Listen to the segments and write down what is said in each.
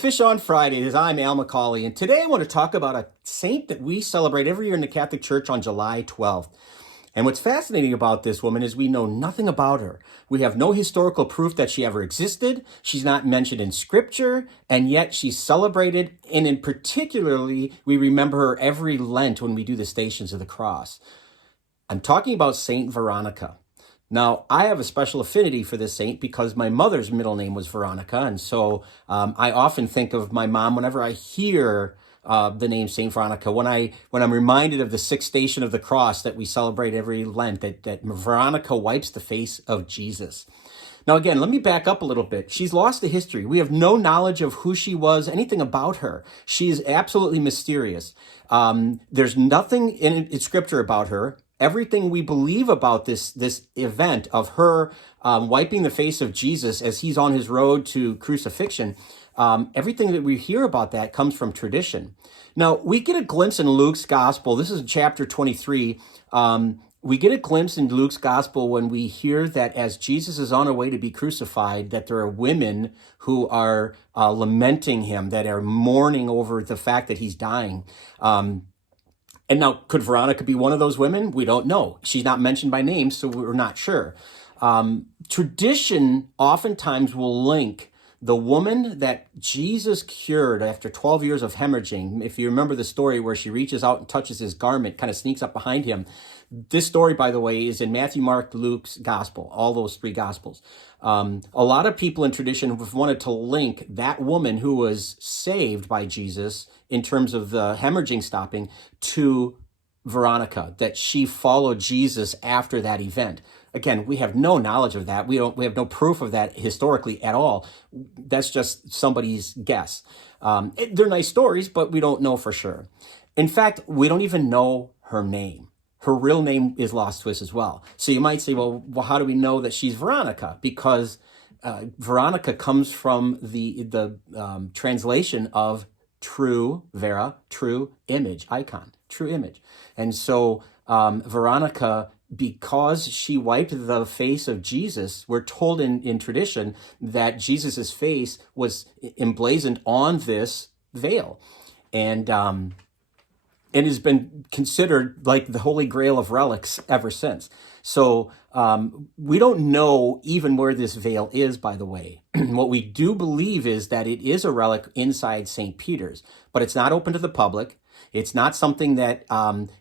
Fish on Fridays. I'm Al McCauley, and today I want to talk about a saint that we celebrate every year in the Catholic Church on July 12th. And what's fascinating about this woman is we know nothing about her. We have no historical proof that she ever existed. She's not mentioned in Scripture, and yet she's celebrated, and in particularly, we remember her every Lent when we do the Stations of the Cross. I'm talking about Saint Veronica. Now, I have a special affinity for this saint because my mother's middle name was Veronica, and so I often think of my mom whenever I hear the name Saint Veronica. When I'm reminded of the sixth station of the cross that we celebrate every Lent, that Veronica wipes the face of Jesus. Now, again, let me back up a little bit. She's lost to history. We have no knowledge of who she was, anything about her. She is absolutely mysterious. There's nothing in Scripture about her. Everything we believe about this event of her wiping the face of Jesus as he's on his road to crucifixion, everything that we hear about that comes from tradition. Now, we get a glimpse in Luke's gospel. This is chapter 23. We get a glimpse in Luke's gospel when we hear that as Jesus is on her way to be crucified, that there are women who are lamenting him, that are mourning over the fact that he's dying. And now, could Veronica be one of those women? We don't know. She's not mentioned by name, so we're not sure. Tradition oftentimes will link the woman that Jesus cured after 12 years of hemorrhaging. If you remember the story where she reaches out and touches his garment, kind of sneaks up behind him. This story, by the way, is in Matthew, Mark, Luke's gospel, all those three gospels. A lot of people in tradition have wanted to link that woman who was saved by Jesus in terms of the hemorrhaging stopping to Veronica, that she followed Jesus after that event. Again, we have no knowledge of that. We have no proof of that historically at all. That's just somebody's guess. They're nice stories, but we don't know for sure. In fact, we don't even know her name. Her real name is lost to us as well. So you might say, well, how do we know that she's Veronica? Because Veronica comes from the translation of true, Vera, true image, icon, true image. And so Veronica, because she wiped the face of Jesus, we're told in tradition that Jesus's face was emblazoned on this veil. And it has been considered like the holy grail of relics ever since. So we don't know even where this veil is, by the way. What we do believe is that it is a relic inside St. Peter's, but it's not open to the public. It's not something that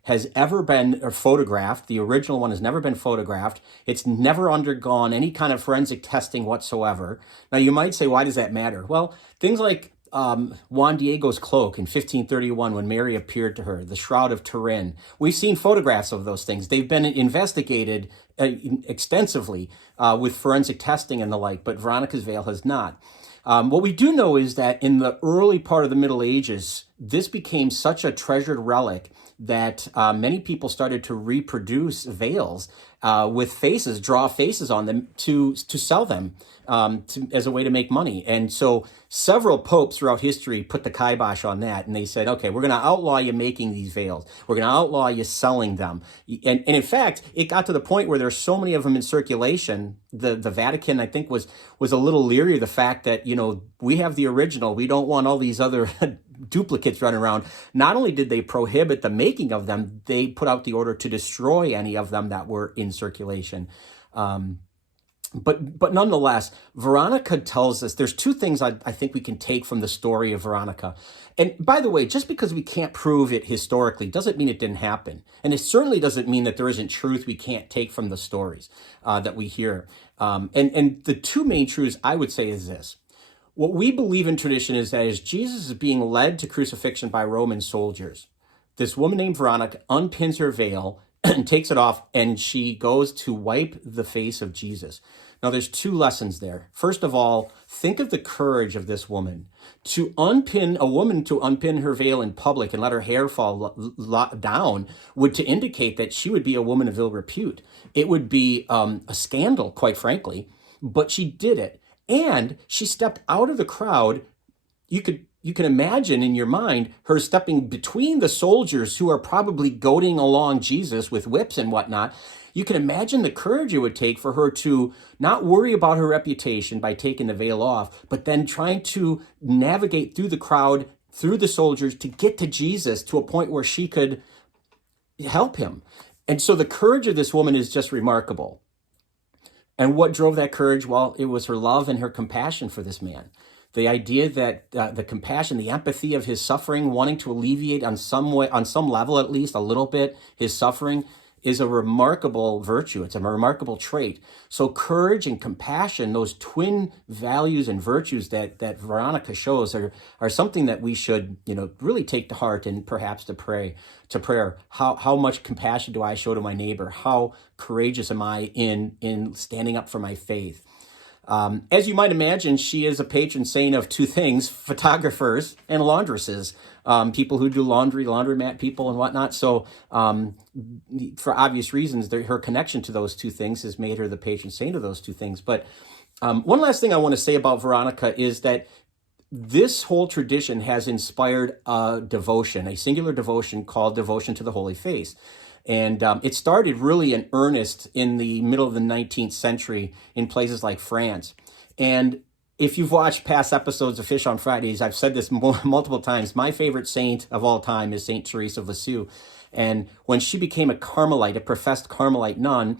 has ever been photographed. The original one has never been photographed. It's never undergone any kind of forensic testing whatsoever. Now, you might say, why does that matter? Well, things like Juan Diego's cloak in 1531 when Mary appeared to her, the Shroud of Turin. We've seen photographs of those things. They've been investigated extensively with forensic testing and the like, but Veronica's veil has not. What we do know is that in the early part of the Middle Ages, this became such a treasured relic that many people started to reproduce veils with faces, draw faces on them to sell them as a way to make money. And so several popes throughout history put the kibosh on that, and they said, okay, we're going to outlaw you making these veils. We're going to outlaw you selling them. And in fact, it got to the point where there's so many of them in circulation. The Vatican, I think, was a little leery of the fact that, we have the original. We don't want all these other duplicates running around. Not only did they prohibit the making of them, they put out the order to destroy any of them that were in circulation. But nonetheless, Veronica tells us there's two things I think we can take from the story of Veronica. And by the way, just because we can't prove it historically doesn't mean it didn't happen. And it certainly doesn't mean that there isn't truth we can't take from the stories that we hear. And the two main truths I would say is this. What we believe in tradition is that as Jesus is being led to crucifixion by Roman soldiers, this woman named Veronica unpins her veil and takes it off, and she goes to wipe the face of Jesus. Now, there's two lessons there. First of all, think of the courage of this woman. To unpin her veil in public and let her hair fall down would to indicate that she would be a woman of ill repute. It would be a scandal, quite frankly, but she did it. And she stepped out of the crowd. You can imagine in your mind her stepping between the soldiers who are probably goading along Jesus with whips and whatnot. you can imagine the courage it would take for her to not worry about her reputation by taking the veil off, but then trying to navigate through the crowd, through the soldiers, to get to Jesus to a point where she could help him. And so the courage of this woman is just remarkable. And what drove that courage? Well, it was her love and her compassion for this man. The idea that the compassion, the empathy of his suffering, wanting to alleviate on some way, on some level at least, a little bit, his suffering, is a remarkable virtue. It's a remarkable trait. So courage and compassion, those twin values and virtues that Veronica shows, are something that we should, really take to heart and perhaps to prayer. How much compassion do I show to my neighbor? How courageous am I in standing up for my faith? As you might imagine, she is a patron saint of two things: photographers and laundresses, people who do laundry, laundromat people and whatnot. So for obvious reasons, her connection to those two things has made her the patron saint of those two things. But one last thing I want to say about Veronica is that this whole tradition has inspired a devotion, a singular devotion called Devotion to the Holy Face. And it started really in earnest in the middle of the 19th century in places like France. And if you've watched past episodes of Fish on Fridays, I've said this multiple times. My favorite saint of all time is Saint Teresa of Lisieux. And when she became a Carmelite, a professed Carmelite nun,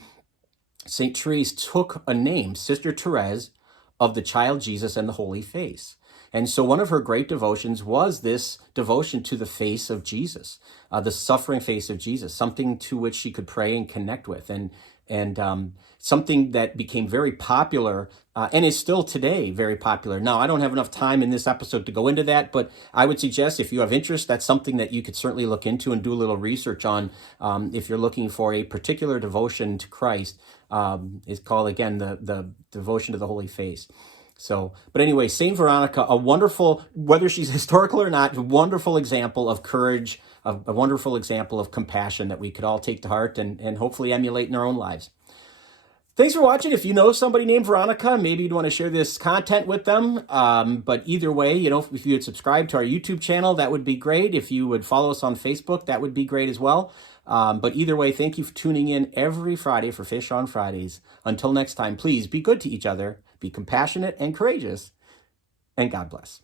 Saint Therese took a name, Sister Therese, of the child Jesus and the Holy Face. And so one of her great devotions was this devotion to the face of Jesus, the suffering face of Jesus, something to which she could pray and connect with, and something that became very popular and is still today very popular. Now, I don't have enough time in this episode to go into that, but I would suggest if you have interest, that's something that you could certainly look into and do a little research on. If you're looking for a particular devotion to Christ, it's called, again, the Devotion to the Holy Face. So, but anyway, Saint Veronica, a wonderful, whether she's historical or not, a wonderful example of courage, a wonderful example of compassion that we could all take to heart and hopefully emulate in our own lives. Thanks for watching. If you know somebody named Veronica, maybe you'd want to share this content with them. But either way, if you would subscribe to our YouTube channel, that would be great. If you would follow us on Facebook, that would be great as well. But either way, thank you for tuning in every Friday for Fish on Fridays. Until next time, please be good to each other, be compassionate and courageous, and God bless.